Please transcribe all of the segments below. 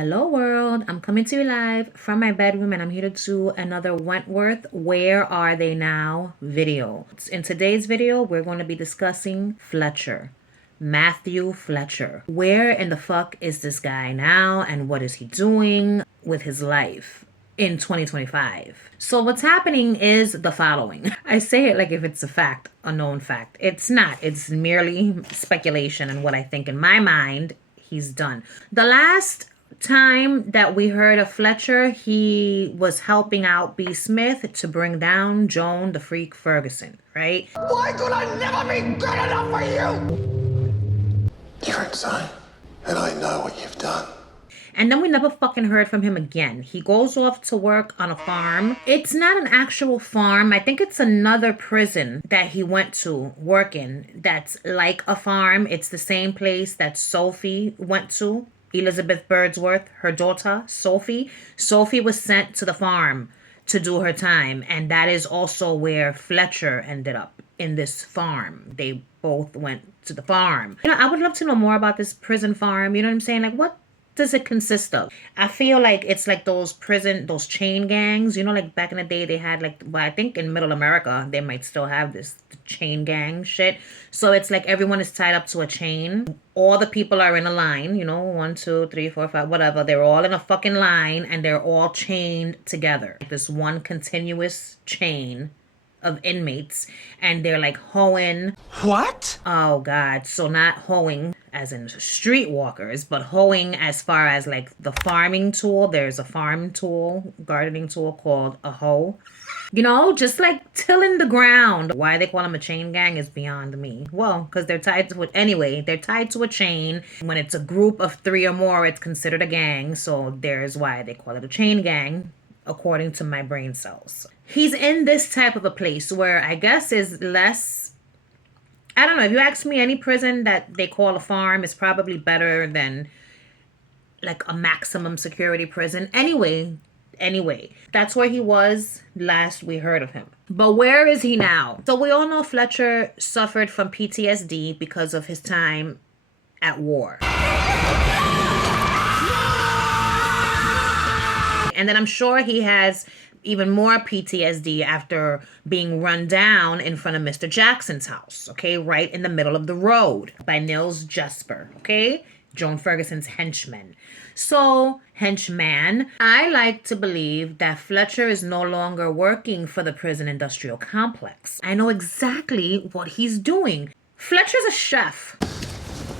Hello world, I'm coming to you live from my bedroom and I'm here to do another Wentworth Where Are They Now video. In today's video, we're going to be discussing Fletcher. Matthew Fletcher. Where in the fuck is this guy now and what is he doing with his life in 2025? So what's happening is the following. I say it like if it's a fact, a known fact. It's not. It's merely speculation and what I think in my mind he's done. The last time that we heard of Fletcher, he was helping out B. Smith to bring down Joan the Freak Ferguson, right? Why could I never be good enough for you? You're insane, and I know what you've done. And then we never fucking heard from him again. He goes off to work on a farm. It's not an actual farm. I think it's another prison that he went to work in that's like a farm. It's the same place that Sophie went to. Elizabeth Birdsworth, her daughter, Sophie. Sophie was sent to the farm to do her time. And that is also where Fletcher ended up, in this farm. They both went to the farm. You know, I would love to know more about this prison farm. You know what I'm saying? Like, what does it consist of? I feel like it's like those chain gangs. You know, like back in the day they had like, well, I think in middle America, they might still have this chain gang shit. So it's like everyone is tied up to a chain. All the people are in a line, you know, 1, 2, 3, 4, 5, whatever. They're all in a fucking line and they're all chained together. This one continuous chain of inmates, and they're like hoeing. What? Oh God. So not hoeing as in streetwalkers, but hoeing as far as like the farming tool. There's a farm tool, gardening tool called a hoe. You know, just like tilling the ground. Why they call them a chain gang is beyond me. Well, because they're tied to it. Anyway, they're tied to a chain. When it's a group of 3 or more, it's considered a gang. So there's why they call it a chain gang, according to my brain cells. He's in this type of a place where I guess is less, I don't know, if you ask me, any prison that they call a farm is probably better than like a maximum security prison. Anyway, that's where he was last we heard of him. But where is he now? So we all know Fletcher suffered from PTSD because of his time at war. And then I'm sure he has even more PTSD after being run down in front of Mr. Jackson's house, okay? Right in the middle of the road by Nils Jesper, okay? Joan Ferguson's henchman. So, henchman, I like to believe that Fletcher is no longer working for the prison industrial complex. I know exactly what he's doing. Fletcher's a chef.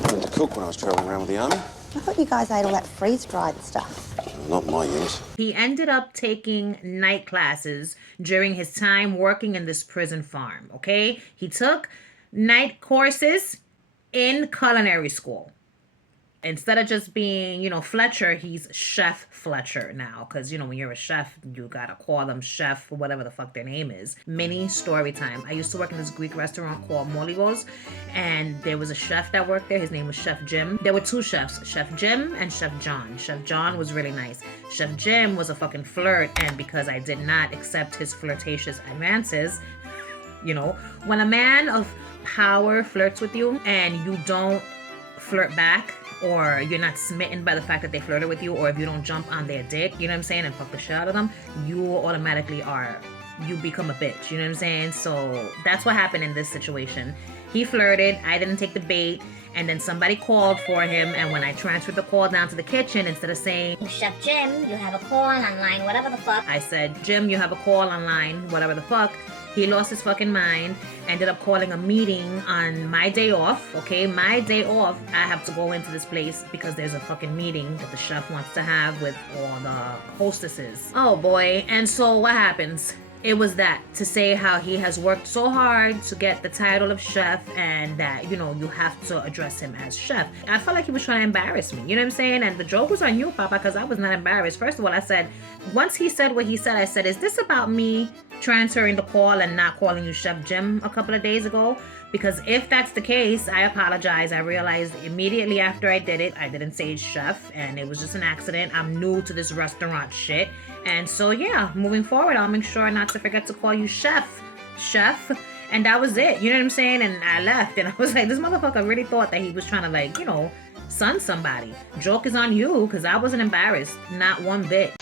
I learned to cook when I was traveling around with the army. I thought you guys ate all that freeze-dried stuff. Not my unit. He ended up taking night classes during his time working in this prison farm, okay? He took night courses in culinary school. Instead of just being, you know, Fletcher, he's Chef Fletcher now. Because, you know, when you're a chef, you gotta call them chef, whatever the fuck their name is. Mini story time. I used to work in this Greek restaurant called Molivos. And there was a chef that worked there. His name was Chef Jim. There were 2 chefs, Chef Jim and Chef John. Chef John was really nice. Chef Jim was a fucking flirt. And because I did not accept his flirtatious advances, you know, when a man of power flirts with you and you don't flirt back, or you're not smitten by the fact that they flirted with you, or if you don't jump on their dick, you know what I'm saying, and fuck the shit out of them, you automatically you become a bitch, you know what I'm saying? So that's what happened in this situation. He flirted, I didn't take the bait, and then somebody called for him, and when I transferred the call down to the kitchen, instead of saying, Chef Jim, you have a call online, whatever the fuck, I said, Jim, you have a call online, whatever the fuck. He lost his fucking mind, ended up calling a meeting on my day off, okay? My day off, I have to go into this place because there's a fucking meeting that the chef wants to have with all the hostesses. Oh boy, and so what happens? It was that, to say how he has worked so hard to get the title of chef and that, you know, you have to address him as chef. I felt like he was trying to embarrass me, you know what I'm saying? And the joke was on you, Papa, because I was not embarrassed. First of all, I said, once he said what he said, I said, is this about me transferring the call and not calling you Chef Jim a couple of days ago? Because if that's the case, I apologize. I realized immediately after I did it, I didn't say chef, and it was just an accident. I'm new to this restaurant shit. And so, yeah, moving forward, I'll make sure not to forget to call you chef. And that was it. You know what I'm saying? And I left, and I was like, this motherfucker really thought that he was trying to, like, you know, son somebody. Joke is on you, because I wasn't embarrassed, not one bit.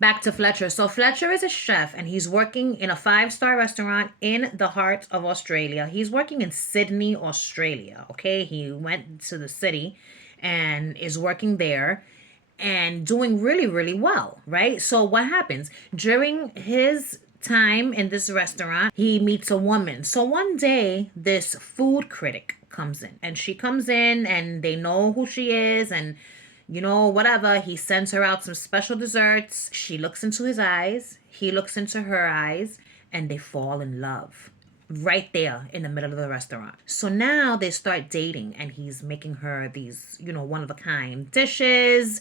Back to Fletcher. So Fletcher is a chef and he's working in a 5-star restaurant in the heart of Australia. He's working in Sydney, Australia. Okay, he went to the city and is working there and doing really, really well, right? So what happens? During his time in this restaurant, he meets a woman. So one day, this food critic comes in, and she comes in and they know who she is, and you know, whatever, he sends her out some special desserts. She looks into his eyes, he looks into her eyes, and they fall in love right there in the middle of the restaurant. So now they start dating, and he's making her these, you know, one-of-a-kind dishes,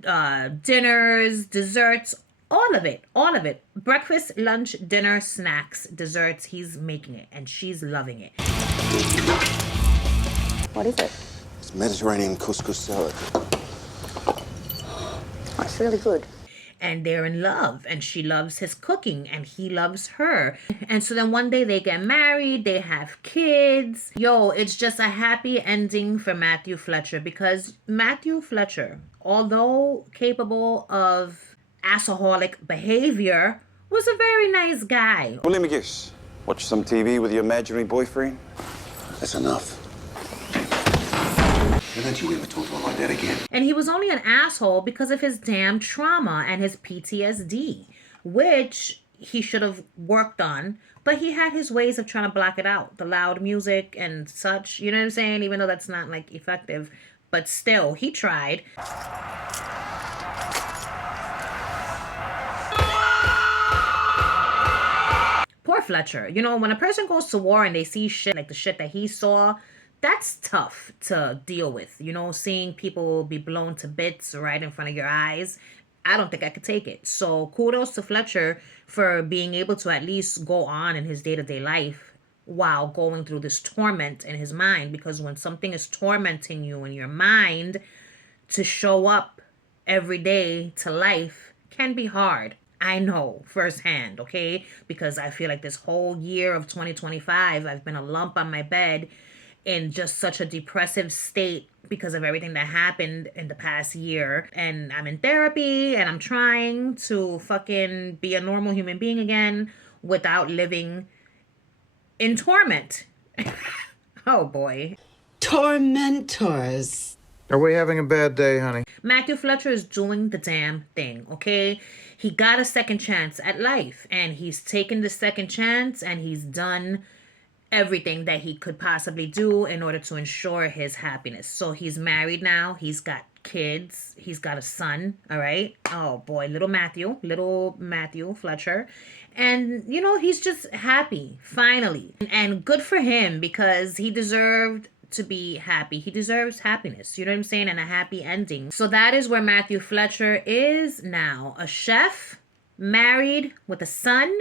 dinners, desserts, all of it. Breakfast, lunch, dinner, snacks, desserts. He's making it, and she's loving it. What is it? It's Mediterranean couscous salad. Oh, it's really good. And they're in love, and she loves his cooking and he loves her. And so then one day they get married, they have kids. Yo, it's just a happy ending for Matthew Fletcher, because Matthew Fletcher, although capable of assaholic behavior, was a very nice guy. Well, let me guess. Watch some TV with your imaginary boyfriend? That's enough. Don't you ever talk to her like that again. And he was only an asshole because of his damn trauma and his PTSD, which he should have worked on, but he had his ways of trying to block it out. The loud music and such, you know what I'm saying? Even though that's not like effective, but still, he tried. Poor Fletcher. You know, when a person goes to war and they see shit like the shit that he saw, that's tough to deal with. You know, seeing people be blown to bits right in front of your eyes. I don't think I could take it. So kudos to Fletcher for being able to at least go on in his day-to-day life while going through this torment in his mind. Because when something is tormenting you in your mind, to show up every day to life can be hard. I know firsthand, okay? Because I feel like this whole year of 2025, I've been a lump on my bed in just such a depressive state because of everything that happened in the past year. And I'm in therapy and I'm trying to fucking be a normal human being again without living in torment. Oh boy. Tormentors. Are we having a bad day, honey? Matthew Fletcher is doing the damn thing, okay? He got a second chance at life, and he's taken the second chance, and he's done everything that he could possibly do in order to ensure his happiness. So he's married now. He's got kids. He's got a son, all right? Oh, boy, little Matthew Fletcher. And, you know, he's just happy, finally. And good for him, because he deserved to be happy. He deserves happiness, you know what I'm saying? And a happy ending. So that is where Matthew Fletcher is now. A chef, married, with a son,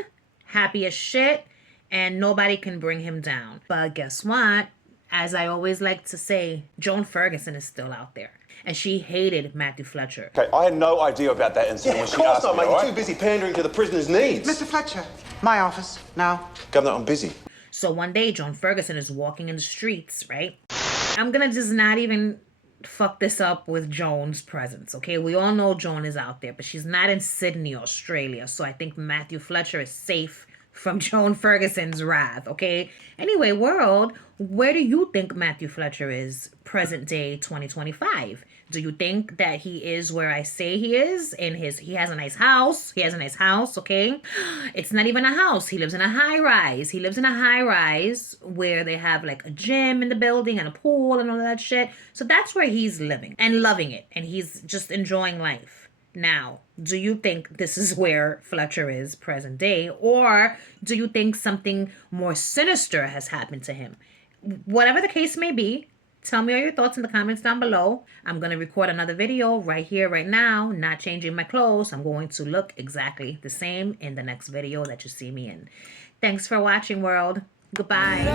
happy as shit, and nobody can bring him down. But guess what? As I always like to say, Joan Ferguson is still out there. And she hated Matthew Fletcher. Okay, I had no idea about that incident when she asked me, mate. all You're right? too busy pandering to the prisoner's needs. Mr. Fletcher, my office, now. Governor, I'm busy. So one day, Joan Ferguson is walking in the streets, right? I'm gonna just not even fuck this up with Joan's presence, okay? We all know Joan is out there, but she's not in Sydney, Australia. So I think Matthew Fletcher is safe from Joan Ferguson's wrath, okay? Anyway, world, where do you think Matthew Fletcher is present day 2025? Do you think that he is where I say he is? He has a nice house. He has a nice house, okay? It's not even a house. He lives in a high rise. He lives in a high rise where they have like a gym in the building and a pool and all that shit. So that's where he's living and loving it. And he's just enjoying life. Now, do you think this is where Fletcher is present day? Or do you think something more sinister has happened to him? Whatever the case may be, tell me all your thoughts in the comments down below. I'm going to record another video right here, right now, not changing my clothes. I'm going to look exactly the same in the next video that you see me in. Thanks for watching, world. Goodbye.